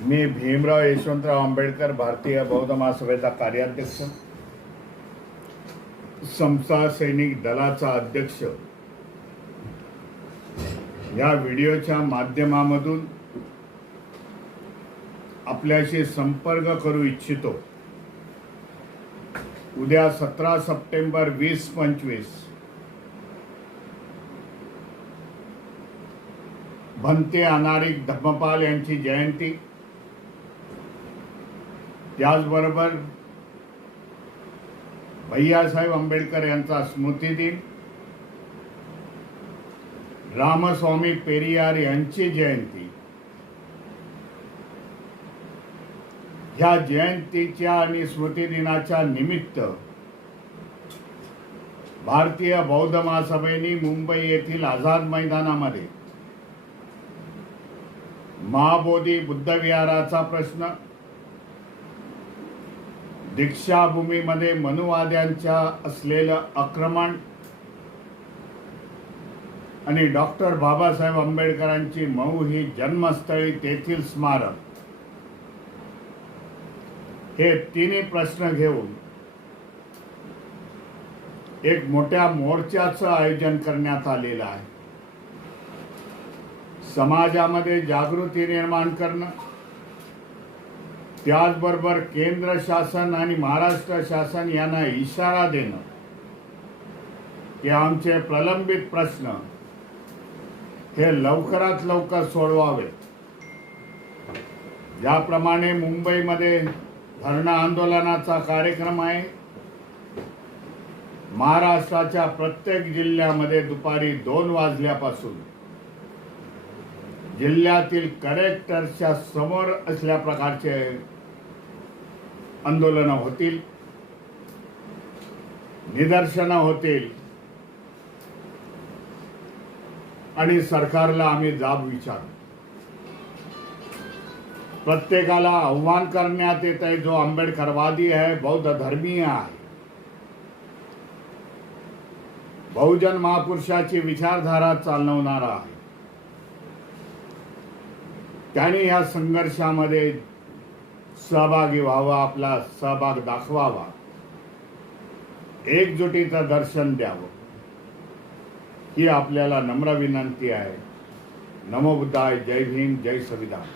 मी भीमराव यशवंतराव आंबेडकर भारतीय बौद्ध महासभेचा कार्याध्यक्ष, समता सैनिक दलाचा अध्यक्ष या व्हिडिओच्या माध्यमामधून आपल्याशी संपर्क करू इच्छितो। उद्या 17 सप्टेंबर 2025 भंते अनारिक धम्मपाल यांची जयंती, त्याचबरोबर भैयासाहेब आंबेडकर यांचा स्मृती दिन, रामस्वामी पेरियार यांची जयंती। ह्या जयंतीच्या आणि स्मृती दिनाच्या निमित्त भारतीय बौद्ध महासभेने मुंबई येथील आझाद मैदानामध्ये महाबोधी बुद्ध विहाराचा प्रश्न, दीक्षाभूमीमध्ये मनुवाद्यांच्या असलेलं आक्रमण आणि डॉक्टर बाबासाहेब आंबेडकरांची मऊ ही जन्मस्थळी तेथील स्मारक, हे तिन्ही प्रश्न घेऊन एक मोठ्या मोर्चाचं आयोजन करण्यात आलेलं आहे। समाजामध्ये जागृती निर्माण करणं, त्याचबरोबर केंद्र शासन आणि महाराष्ट्र शासन यांना इशारा देणं की आमचे प्रलंबित प्रश्न हे लवकरात लवकर सोडवावे। ज्याप्रमाणे मुंबईमध्ये धरणं आंदोलनाचा कार्यक्रम आहे, महाराष्ट्राच्या प्रत्येक जिल्ह्यामध्ये दुपारी 2 वाजल्यापासून जिल्ह्यातील कलेक्टरच्या समोर असल्या प्रकारचे आंदोलन होतील, निदर्शनं होतील आणि सरकारला आम्ही जाब विचारू। प्रत्येकाला आव्हान करण्यात येत आहे, जो आंबेडकरवादी आहे, बौद्ध धर्मीय आहे, बहुजन महापुरुषाची विचारधारा चालवणारा आहे, त्याने या संघर्षामध्ये सहभागी व्हावा, आपला सहभाग दाखवावा, एकजुटीचं दर्शन द्यावं, ही आपल्याला नम्र विनंती आहे। नमो बुद्धाय, जय भीम, जय संविधान।